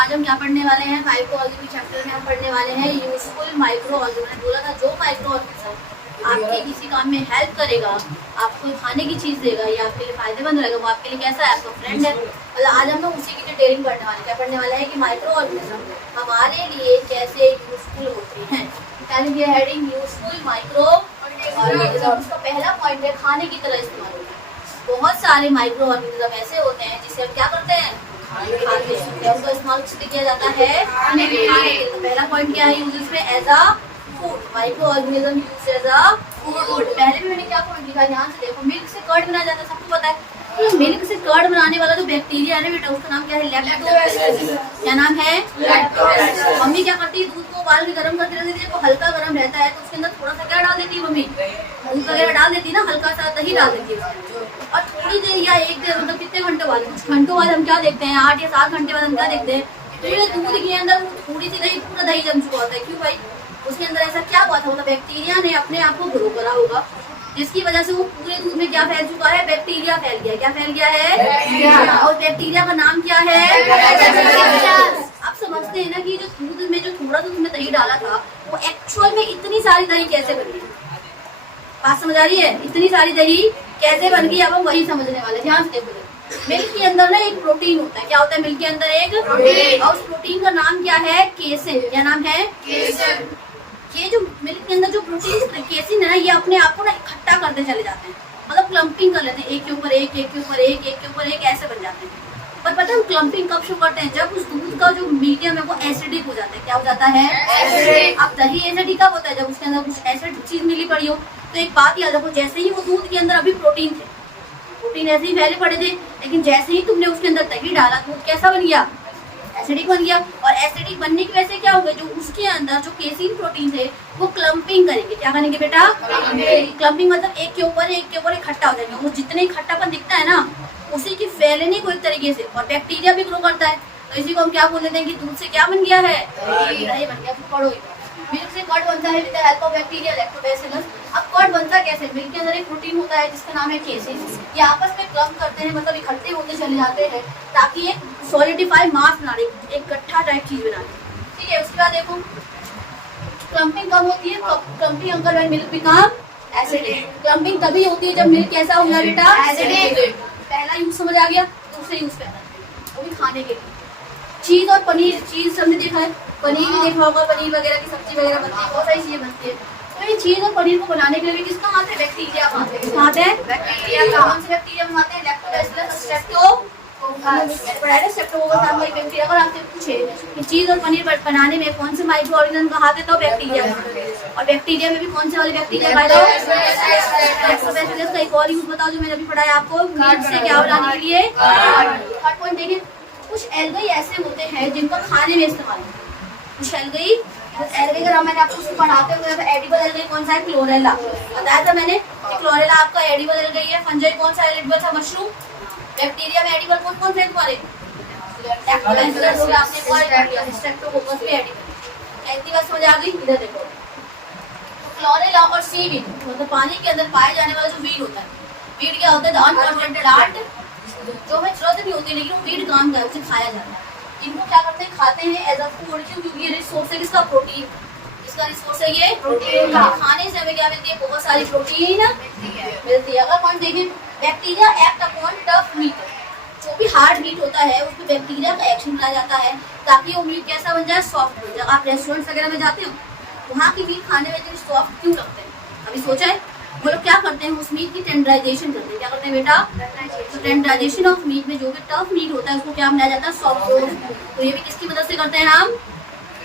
आज हम क्या पढ़ने वाले हैं, माइक्रो ऑर्गेनिज्म चैप्टर में हम पढ़ने वाले हैं यूजफुल माइक्रो ऑर्गेनिज्म। मैंने बोला था जो माइक्रो ऑर्गेनिज्म आपके किसी काम में हेल्प करेगा, आपको खाने की चीज देगा या आपके लिए फायदेमंद रहेगा, वो आपके लिए कैसा है, आपका फ्रेंड है। मतलब आज हम लोग उसी की डिटेलिंग पढ़ने वाले हैं। क्या पढ़ने वाले हैं कि माइक्रो ऑर्गेनिज्म हमारे लिए कैसे यूजफुल होते हैं। यानी ये हेडिंग यूजफुल माइक्रो ऑर्गेनिज्म। उसका पहला पॉइंट है खाने की तरह इस्तेमाल होता है। बहुत सारे माइक्रो ऑर्गेनिज्म ऐसे होते हैं जिसे हम क्या करते हैं, खाते हैं। उनका इस्तेमाल किस लिए किया जाता है, खाने के लिए। तो पहला पॉइंट क्या है, यूजेस में as a food. Microorganism use as a food. पहले भी मैंने क्या पॉइंट लिखा, ध्यान से देखो। मिल्क से कर्ड बनाया जाता है, सबको पता है। तो मिल्क से कर्ड बनाने वाला जो बैक्टीरिया है ना बेटा, उसका नाम क्या है, लैक्टोबैसिलस। क्या नाम है, लैक्टोबैसिलस। मम्मी क्या करती है, दूध को उबाल के गर्म करती रहती है, तो हल्का गर्म रहता है तो उसके अंदर थोड़ा सा क्या डाल देती है मम्मी, दूध वगैरह डाल देती है ना, हल्का सा दही डाल देती है। और थोड़ी देर या एक देर, मतलब कितने घंटे बाद, कुछ घंटों बाद हम क्या देखते हैं, 8 या 7 घंटे बाद हम क्या देखते हैं, पूरे दूध के अंदर थोड़ी सी दही, पूरा दही जम चुका होता है। क्यों भाई, उसके अंदर ऐसा क्या हुआ था, मतलब बैक्टीरिया ने अपने आप को ग्रो करा होगा, जिसकी वजह से वो पूरे दूध में क्या फैल चुका है, बैक्टीरिया फैल गया। क्या फैल गया है, और बैक्टीरिया का नाम क्या है, आप समझते हैं ना कि जो दूध में जो थोड़ा दूध में दही डाला था, वो एक्चुअल में इतनी सारी दही कैसे बन गई। बात समझ आ रही है, इतनी सारी दही कैसे बन गई, अब हम वही समझने वाले। ध्यान से देखो, मिल्क के अंदर ना एक प्रोटीन होता है। क्या होता है मिल्क के अंदर, एक प्रोटीन। और उस प्रोटीन का नाम क्या है, केसिन। क्या नाम है, केसिन। ये जो मिल्क के अंदर जो प्रोटीन केसिन है ना, ये अपने आप को ना इकट्ठा करते चले जाते हैं, मतलब क्लम्पिंग कर लेते हैं, एक के ऊपर एक, एक के ऊपर एक, एक के ऊपर एक, ऐसे बन जाते हैं। पर पता है क्लम्पिंग कब शुरू करते हैं, जब उस दूध का जो मीडियम है वो एसिडिक हो जाता है। क्या हो जाता है, एसिडिक। अब दही एसिडिक कब होता है, जब उसके अंदर कुछ एसिड चीज मिली पड़ी हो। तो एक बात याद रखो, जैसे ही वो दूध के अंदर अभी प्रोटीन थे, प्रोटीन ऐसे ही फैले पड़े थे, लेकिन जैसे ही तुमने उसके अंदर दही डाला, दूध कैसा बन गया, एसिडिक बन गया। और एसिडिक बनने की वजह से क्या होगा, जो उसके अंदर जो केसिन प्रोटीन थे वो क्लम्पिंग करेंगे। क्या करेंगे बेटा, क्लम्पिंग मतलब एक के ऊपर इकट्ठा हो जाएंगे। वो जितने इकट्ठापन दिखता है ना, उसी की फैलने को एक तरीके से, और बैक्टीरिया भी ग्रो करता है। तो इसी को हम क्या बोल देते हैं कि दूध से क्या बन गया है, दही बन गया। पढ़ो, मिल्क से कर्ड बनता है with the help of bacteria lactobacillus. अब कर्ड बनता कैसे, मिल्क के अंदर एक प्रोटीन होता है जिसका नाम है केसिन। ये आपस में क्लम्प करते हैं, मतलब इकट्ठे होते चले जाते हैं, ताकि एक सॉलिडिफाई मास बना दे, एक गट्ठा टाइप चीज बना दे। ठीक है, उसके बाद देखो क्लम्पिंग कब होती है, क्लम्पिंग अगर when milk become acidic. Clumping तभी होती है जब मिल्क कैसा हो गया बेटा, एसिडिक। पहला यूज समझ आ गया। दूसरे यूज पे वो भी खाने के लिए, चीज और पनीर। चीज हमने देखा है, पनीर भी देखा होगा, पनीर वगैरह की सब्जी वगैरह बनती है, बहुत सारी चीजें बनती है। तो ये चीज और पनीर को बनाने के लिए भी किसका हाथ है, बैक्टीरिया का हाथ है। किसका हाथ है, बैक्टीरिया का। कौन से बैक्टीरिया बनाते हैं, लैक्टोबैसिलस स्ट्रेप्टोकोकस नाम का एक बैक्टीरिया। अगर आपसे पूछे कि चीज और पनीर बनाने में कौन से माइक्रो ऑर्गेनिज्म का हाथ है, तो बैक्टीरिया का। और बैक्टीरिया में भी कौन से वाले बैक्टीरिया का, लैक्टोबैसिलस का। एक और यूज बताओ जो मैंने अभी पढ़ाया आपको, मीट से क्या बनाने के लिए, थर्ड पॉइंट देखिए। कुछ एल्गी ऐसे होते हैं जिनका खाने में इस्तेमाल है। कुछ एल्गी का मैंने आपको पढ़ाते हुए एडिबल एल्गी कौन सा है, क्लोरेला बताया था मैंने। क्लोरेला आपका एडिबल एल्गी है। फंजाई कौन सा एडिबल था, मशरूम। बैक्टीरिया में एडिबल कौन कौन से तुम्हारे, लैक्टोबैसिलस हो गया, आपने स्ट्रेप्टोकोकस भी एडिबल। इतनी बात समझ आ गई। इधर देखो, क्लोरेला और सीवीड, मतलब पानी के अंदर पाए जाने वाला जो वीड होता है। वीड क्या होता है, अनकॉन्टेंटेड आर्ट, जो हमें जरूरत नहीं होती लेकिन वो वीड काम का उसे खाया जाता है। इनको क्या करते हैं, खाते हैं एज अ फूड। क्योंकि ये रिसोर्स है किसका, प्रोटीन। इसका रिसोर्स है ये प्रोटीन का। खाने से हमें क्या मिलती है, बहुत सारी प्रोटीन मिलती है। अगर पॉइंट देखें, bacteria act upon tough meat. जो भी हार्ड मीट होता है उसमें बैक्टीरिया का एक्शन किया जाता है, ताकि वो मीट कैसा बन जाए, सॉफ्ट बन जाए। आप रेस्टोरेंट वगैरह में जाते हो, वहाँ की मीट खाने में सॉफ्ट क्यों लगते हैं, अभी सोचा है। वो लोग क्या करते हैं, उस मीट की टेंडराइजेशन करते हैं। क्या करते हैं बेटा, तो टेंडराइजेशन ऑफ मीट में जो भी टफ मीट होता है उसको क्या बनाया जाता है, सॉफ्ट। तो ये भी किसकी मदद से करते हैं हम,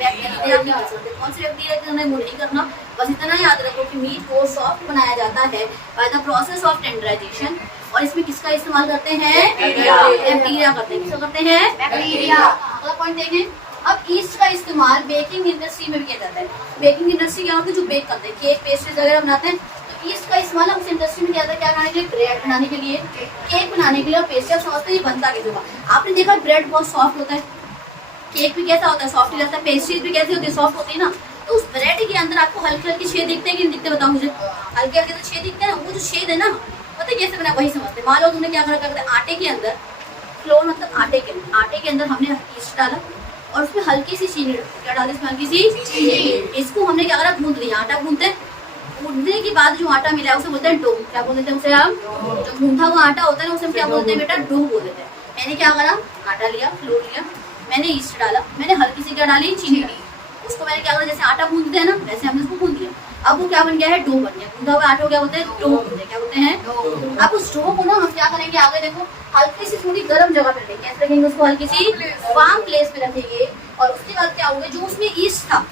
बैक्टीरिया की मदद से। कौन से बैक्टीरिया की करना है वो नहीं करना, बस इतना याद रखो कि मीट को सॉफ्ट बनाया जाता है बाय द प्रोसेस ऑफ टेंडराइजेशन। और इसमें किसका इस्तेमाल करते हैं, बैक्टीरिया करते हैं। किसका करते हैं, बैक्टीरिया। अगला पॉइंट देखें, अब ईस्ट का इस्तेमाल बेकिंग इंडस्ट्री में भी किया जाता है। बेकिंग इंडस्ट्री क्या होती है, जो बेक करते हैं, केक पेस्ट्रीज वगैरह बनाते हैं। ईस्ट का इस्तेमाल उस इंडस्ट्री में किया जाता है, क्या बनाने के लिए, ब्रेड बनाने के लिए, केक बनाने के लिए, और पेस्ट्री। आप समझते हैं ये बनता कैसे होगा। आपने देखा ब्रेड बहुत सॉफ्ट होता है, केक भी कैसा होता है, सॉफ्ट ही रहता है, पेस्ट्रीज भी कैसी होती है, सॉफ्ट होती है ना। तो उस ब्रेड के अंदर आपको हल्के हल्के छेद दिखते हैं कि नहीं दिखते, बताओ मुझे। हल्के हल्के तो छेद दिखते हैं ना, वो जो छेद है ना, पता है कैसे बना, वही समझते। मान लो तुमने क्या करा, आटे के अंदर फ्लोर, मतलब आटे के अंदर हमने ईस्ट डाला, और उसमें हल्की सी चीनी डाली। क्या डाली इसमें? हल्की सी चीनी। इसको हमने क्या करा? गूंद लिया। आटा गूंदते, गूंदने के बाद जो आटा मिला है उसे बोलते हैं डो। क्या बोलते हैं उसे हम? जो गूंथा हुआ आटा होता है ना उसे हम क्या बोलते हैं बेटा? डो बोलते हैं। मैंने क्या करा? आटा लिया, फ्लोर लिया, मैंने ईस्ट डाला, मैंने हल्की सी क्या डाली? चीनी डाली। उसको मैंने क्या करा? जैसे आटा गूंदते हैं ना वैसे हमने उसको गूंद लिया। अब वो क्या बन गया है? डो बन गया। गूंदा हुआ आटा को क्या बोलते हैं? डो बोलते हैं। क्या बोलते हैं? अब उस डो को ना हम क्या करेंगे आगे देखो, हल्की सी थोड़ी गर्म जगह पे रखेंगे। कैसे रखेंगे उसको? हल्की सी वार्म प्लेस पे रखेंगे। और उसके बाद क्या होगा? जो उसमें ईस्ट था,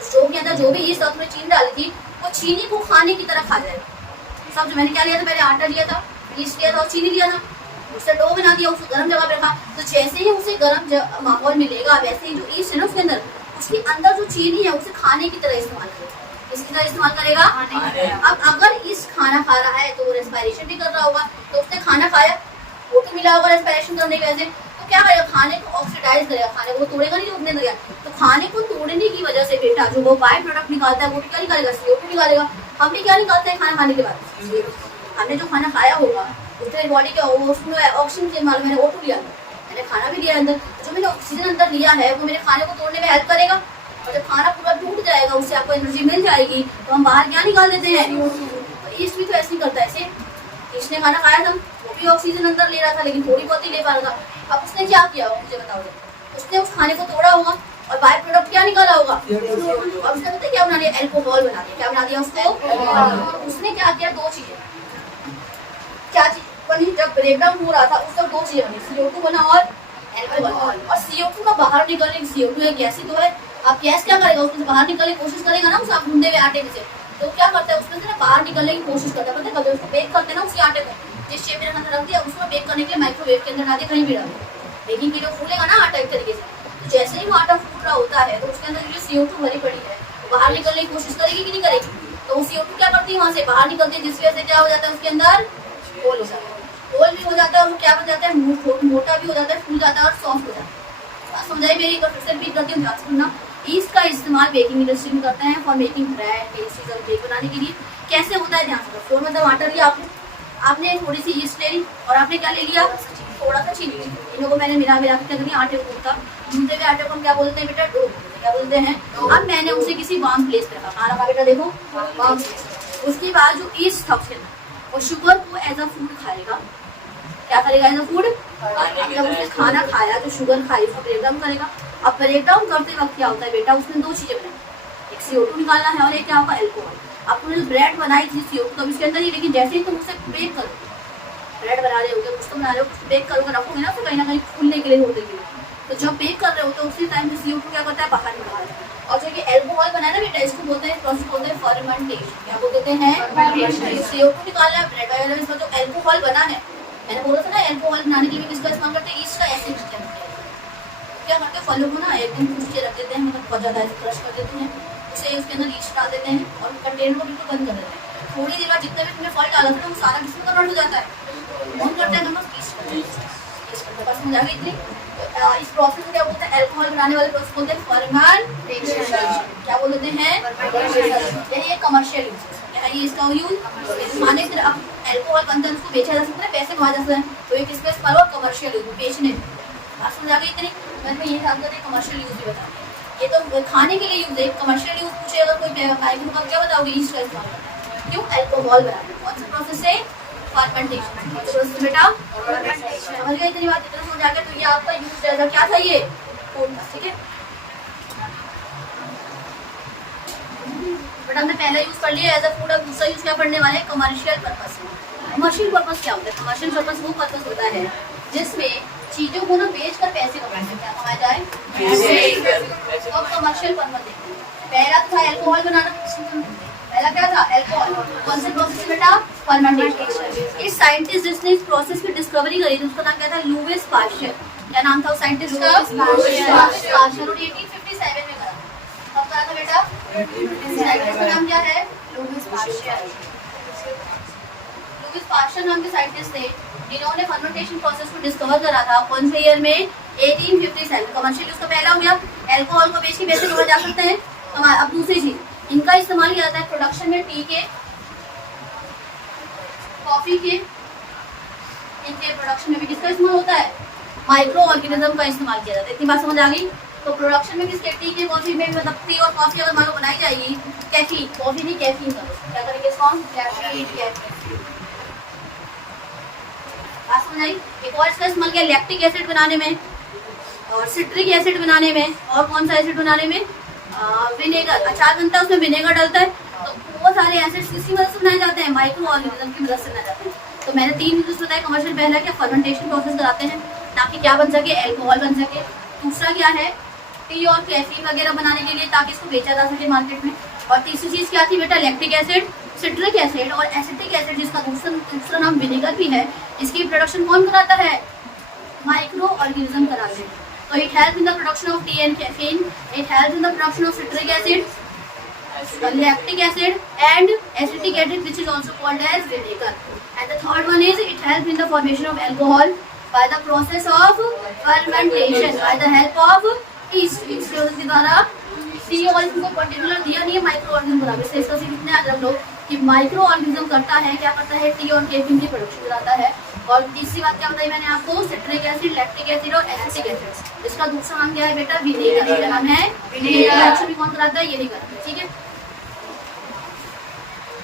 उस डो के अंदर जो भी ईस्ट था उसमें चीनी डाली थी, वो चीनी को खाने की तरह खा जाएगा। समझो मैंने क्या लिया था? मैंने आटा लिया था, ईस्ट लिया था और चीनी लिया था, उससे डो बना दिया, उसको गर्म जगह पे रखा। तो जैसे ही उसे गर्म माहौल मिलेगा वैसे ही जो ईस्ट है ना उसके अंदर, उसके अंदर जो चीनी है उसे खाने की तरह इस्तेमाल करेगा। किसकी तरह इस्तेमाल करेगा? अब अगर ईस्ट खाना खा रहा है तो वो रेस्पिरेशन भी कर रहा होगा, तो उसने खाना खाया, वो तो मिला होगा रेस्पिरेशन करने की वजह से, तो क्या करेगा? खाने को ऑक्सीडाइज करेगा, खाने को तोड़ेगा नहीं, उगने लगेगा। तो खाने को तोड़ने की वजह से बेटा जो वो बाय प्रोडक्ट निकालता है वो क्या निकालेगा? CO2 निकालेगा। हम भी क्या निकालते हैं खाना खाने के बाद? हमने जो खाना खाया होगा उसमें बॉडी के उसमें ऑक्सीजन के मालूम, मैंने O2 लिया, मैंने खाना भी लिया अंदर, जो मैंने ऑक्सीजन अंदर लिया है वो मेरे खाने को तोड़ने में हेल्प करेगा। और जब खाना पूरा टूट जाएगा उससे आपको एनर्जी मिल जाएगी तो हम बाहर क्या निकाल देते हैं? तो ईस्ट भी तो ऐसे ही करता है। ऐसे ईस्ट ने खाना खाया था, वो भी ऑक्सीजन अंदर ले रहा था लेकिन थोड़ी बहुत ही ले पा रहा था। अब उसने क्या किया मुझे बताओ? उसने उस खाने को तोड़ा होगा और बाय प्रोडक्ट क्या निकाला होगा? और उसने पता क्या बना दिया? एल्कोहल बना दिया। क्या बना दिया उसको? उसने क्या किया? दो चीजें। क्या चीज बनी? जब ब्रेकडाउन हो रहा था उस वक्त दो चीजें बनी, CO2 बना और एल्कोहल। और CO2 का बाहर निकलने, CO2 है गैस ही तो है, आप गैस क्या करेगा? उसमें से बाहर निकलने की कोशिश करेगा ना, उसे आप गूंदे हुए आटे में से, तो क्या करता है उसमें से ना बाहर निकलने की कोशिश करता है। पता है कभी उसको बेक करते हैं ना, उसी आटे को जिस शेप में रख दिया उसको बेक करने के लिए माइक्रोवेव के अंदर डाल के कहीं भी डाल दिया, लेकिन कि जो फूलेगा ना आटा एक तरीके से, तो जैसे ही वो आटा फूल रहा होता है तो उसके अंदर जो CO2 भरी पड़ी है वो बाहर निकलने की कोशिश करेगी कि नहीं करेगी? तो वो CO2 क्या करती है? वहां से बाहर निकलती है, जिस वजह से क्या हो जाता है? उसके अंदर होल हो जाता है। होल भी हो जाता है और वो क्या बन जाता है? मोटा भी हो जाता है, फूल जाता है और सॉफ्ट हो जाता है। बात समझाई मेरी? फिर से रिपीट करती हूँ, ध्यान से सुनना। ईस्ट का इस्तेमाल बेकिंग इंडस्ट्री में करते हैं फॉर मेकिंग ब्रेड, पेस्ट्रीज और केक बनाने के लिए। कैसे होता है? ध्यान से। फ्लोर मतलब आटा लिया आपने थोड़ी सी ईस्ट ले ली और आपने क्या ले लिया? थोड़ा सा चीनी ली। इन्हों को मैंने मिला के क्या करिए? आटे को गूंथा, गूंथे हुए आटे को हम क्या बोलते हैं बेटा? डो। क्या बोलते हैं? अब मैंने उसे किसी वार्म प्लेस पे रखा। कहाँ रखा बेटा? देखो वार्म प्लेस। उसके बाद जो ईस्ट था उसके अंदर वो शुगर को एज अ फूड खाएगा। क्या करेगा? As a food. जब उसने खाना खाया जो शुगर खाई उसको ब्रेक डाउन करेगा। अब ब्रेक डाउन करते वक्त क्या होता है बेटा? उसमें दो चीजें बनाई, एक CO2 निकालना है और एक क्या होगा? एल्कोहल। आपने जो ब्रेड बनाई थी CO2 तो इसके अंदर ही, लेकिन जैसे ही तुम उसे बेक करो, ब्रेड बना रहे हो, कुछ तो बना रहे हो, कुछ बेक करोगे, रखोगे ना तो कहीं ना कहीं फूलने के लिए होने के लिए, तो जब बेक कर रहे हो तो उसी टाइम में CO2 क्या करता है? बाहर निकलता है। और जो ये एल्कोहल बना है ना बेटा, इसको बोलते हैं, प्रोसेस बोलते हैं फर्मेंटेशन। क्या बोलते हैं? CO2 निकालना है ब्रेड वगैरह में, जो एल्कोहल बना है, मैंने बोला था ना एल्कोहल बनाने के लिए किसका इस्तेमाल करते हैं? ईस्ट का एसिड का। क्या करते हैं? फलों को ना एकदम कूच के रख देते हैं, मतलब बहुत ज़्यादा क्रश कर देते हैं उसे, उसके अंदर ईस्ट डाल देते हैं और कंटेनर को बिल्कुल बंद कर देते हैं। थोड़ी देर बाद जितने भी तुमने फल डाला था ना वो सारा किसमें कन्वर्ट हो जाता है? ऑन करते हैं हम ईस्ट। बस समझ आ गई इतनी? इस प्रोसेस को क्या बोलते हैं? एल्कोहल बनाने वाले प्रोसेस बोलते हैं फर्मेंटेशन। क्या बोलते हैं? यही एक कमर्शियल यूज है ये इसका यूज खाने की तरह। अब एल्कोहल बनता है उसको बेचा जा सकता है, पैसे कमाया जा सकता है, तो एक इसमें इस्तेमाल हुआ कमर्शियल यूज, बेचने। बात समझ आ गई इतनी? मैं ये काम करते कमर्शियल यूज भी बता, ये तो खाने के लिए यूज है। कमर्शियल यूज पूछे अगर कोई भाई को क्या बताओगे? ईस्ट का इस्तेमाल करना है। क्यों? एल्कोहल बनाना। कौन सा प्रोसेस है? फर्मेंटेशन। प्रोसेस बेटा फर्मेंटेशन। समझ गए इतनी बात? इतना समझ आ गया? तो ये आपका यूज जैसा क्या था? ये फूड था, ठीक है बट हमने पहला यूज कर लिया एज अ फूड। अब दूसरा यूज क्या पढ़ने वाले हैं? Commercial purpose. कमर्शियल पर्पस क्या होता है? कमर्शियल पर्पस वो पर्पस होता है जिसमें चीजों को ना बेच कर पैसे कमाए जाए। क्या कमाया जाए? तो अब कमर्शियल पर्पस देखते हैं। पहला था एल्कोहल बनाना। पहला क्या था? एल्कोहल। कौन से प्रोसेस बेटा? फर्मेंटेशन। इस साइंटिस्ट जिसने इस प्रोसेस की डिस्कवरी करी थी उसका नाम क्या था? Lewis pasture. क्या नाम था उस साइंटिस्ट का? पास्चर। और 1857 में करा। कब करा था बेटा? साइंटिस्ट का नाम क्या है? Lewis pasture. लुईस पास्चर नाम के साइंटिस्ट थे जिन्होंने फर्मेंटेशन प्रोसेस को डिस्कवर करा था। कौन से ईयर में? 1857। कमर्शियल यूज का पहला हो गया। एल्कोहल को बेच के पैसे कमाए जा सकते हैं। अब दूसरी चीज इनका इस्तेमाल किया जाता है प्रोडक्शन में टी के, कॉफी के, इनके प्रोडक्शन में भी किसका इस्तेमाल होता है? माइक्रो ऑर्गेनिज्म का इस्तेमाल किया जाता है। इतनी बात समझ आ गई। तो प्रोडक्शन में किसके टी के कॉफी में मतलब टी और कॉफी अगर मान लो बनाई जाएगी, कैफीन, कॉफी नहीं कैफीन का, क्या करेंगे इसको हम, कैफीन। बात समझ आई। एक और इसका इस्तेमाल किया लैक्टिक एसिड बनाने में और सिट्रिक एसिड बनाने में, और कौन सा एसिड बनाने में, विनेगर, अचार बनता है उसमें विनेगर डलता है। तो बहुत सारे एसिड्स किसकी मदद से बनाए जाते हैं, माइक्रो ऑर्गेनिज्म की मदद से बनाए जाते हैं। तो मैंने 3 यूज बताया कमर्शियल। पहला क्या, फर्मेंटेशन प्रोसेस कराते हैं ताकि क्या बन सके, एल्कोहल बन सके। दूसरा क्या है, टी और कैफीन वगैरह बनाने के लिए ताकि इसको बेचा जा सके मार्केट में। और तीसरी चीज क्या थी बेटा, लैक्टिक एसिड, सिट्रिक एसिड और एसिटिक एसिड जिसका दूसरा नाम विनेगर भी है। इसकी प्रोडक्शन कौन कराता है, माइक्रो ऑर्गेनिज्म कराते हैं। So it helps in the production of tea and caffeine. It helps in the production of citric acid, lactic acid, and acetic acid, which is also called as vinegar. And the third one is it helps in the formation of alcohol by the process of fermentation by the help of yeast. yeast के द्वारा T और इसको particular दिया नहीं है micro organism बराबर से। इसका सिर्फ इतना याद रख लो कि माइक्रो ऑर्गेनिज्म करता है, क्या करता है, टी और कैफीन की प्रोडक्शन कराता है। और तीसरी बात क्या बताई मैंने आपको, सिट्रिक एसिड, लैक्टिक एसिड और एसिटिक एसिड। इसका दूसरा नाम क्या है बेटा, विनेगर। इसका नाम है विनेगर। प्रोडक्शन भी कौन कराता है, ये नहीं करता, ठीक है।